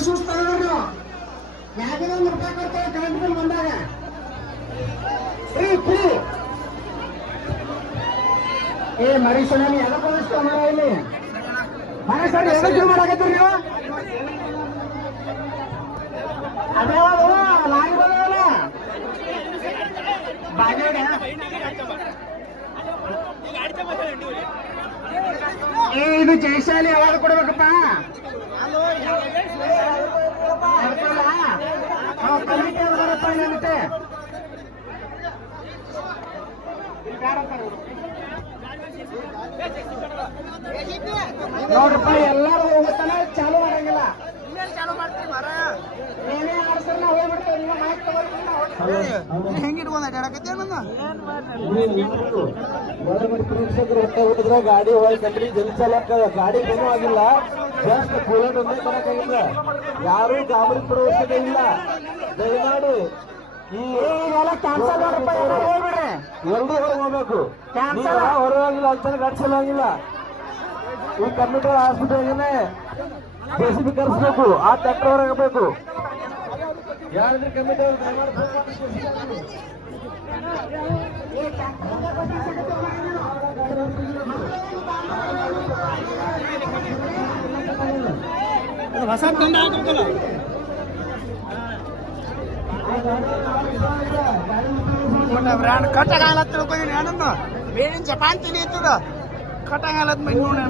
ಸುಸ್ತ ನೀವು ಯಾವ್ದಾರ ಒಂದು ರೂಪಾಯಿ ಕೊಡ್ತೇವೆ ಕರೆಂಟ್ ಬಿಲ್ ಬಂದಾಗ ಫ್ರೀ ಏ ಮರೀಶ್ ನಾನು ಎಲ್ಲ ಕಳಿಸ್ತಾ ಮರ ಇಲ್ಲಿ ಮನೆ ಸರ್ ಎಲ್ಲ ಶುರು ಮಾಡಾಕತ್ತೀರಿ ನೀವು ಅದೇ ಲಾಗಿ ಬಂದವಲ್ಲ ಬಾಗೇಡ ಏ ಇದು ಜಯಶಾಲಿ ಯಾವಾಗ ಕೊಡ್ಬೇಕಪ್ಪ ಕಮಿಟಿ ಅವರಪ್ಪ ಏನಂತೆ ನೋಡ್ರಪ್ಪ ಎಲ್ಲಾರು ಹೋಗುತ್ತಾನ ಚಾಲು ಮಾಡಂಗಿಲ್ಲ ನೀವೇ ಆಡ್ಸೋಣ ನಾವು ಹೋಗ್ಬಿಡ್ತೇವೆ ನೀವು ಮಾಹಿತಿ ತಗೊಳ್ತೀನಿ ಹೆಂಗಿಡ್ಬೋದ್ರೆ ಗಾಡಿ ಹೋಗಿ ಕಂಡ್ರಿ ಜಲ್ಸಲಕ್ಕ ಗಾಡಿ ಏನೂ ಆಗಿಲ್ಲ ಜಸ್ಟ್ ಬುಲೆಟ್ ಒಂದೇ ತರಕಾಗಿಲ್ಲ ಯಾರು ಗಾಬರಿ ಪಡುವಷ್ಟೇ ಇಲ್ಲ ದಯಮಾಡಿ ಈಗೆಲ್ಲ ಕ್ಯಾನ್ಸಲ್ ಮಾಡಪ್ಪ ಹೋಗ್ಬಿಡ್ರಿ ಎರಡು ಹೋಗ್ಬೇಕು ಹೊರವಾಗಿಲ್ಲ ಅಂತಾನೆ ಗಾಡಿ ಚಲೋ ಆಗಿಲ್ಲ ಈ ಕಮ್ಯುನಿಟಿ ಹಾಸ್ಪಿಟಲ್ಗೆ ಜೆಸಿಬಿ ಕರೆಸ್ಬೇಕು ಆ ಟ್ರ್ಯಾಕ್ಟರ್ ಹೊರಗಬೇಕು ಯಾರಾದ್ರೂ ಕಮಿಟಿ ಹೊಸ ತಂಡ ಹಾಕಲ್ಲ ಬ್ರ್ಯಾಂಡ್ ಕಟ್ಟಾಗಲ್ಲ ತಿಳ್ಕೊಂಡಿ ಅಣ್ಣ ಬೇಡಿನ ಜಪಾನ್ ತಿಳಿ ಇರ್ತದ ಕಟ್ಟಾಗಲ್ಲದ ಮೈ ನೋಡಿ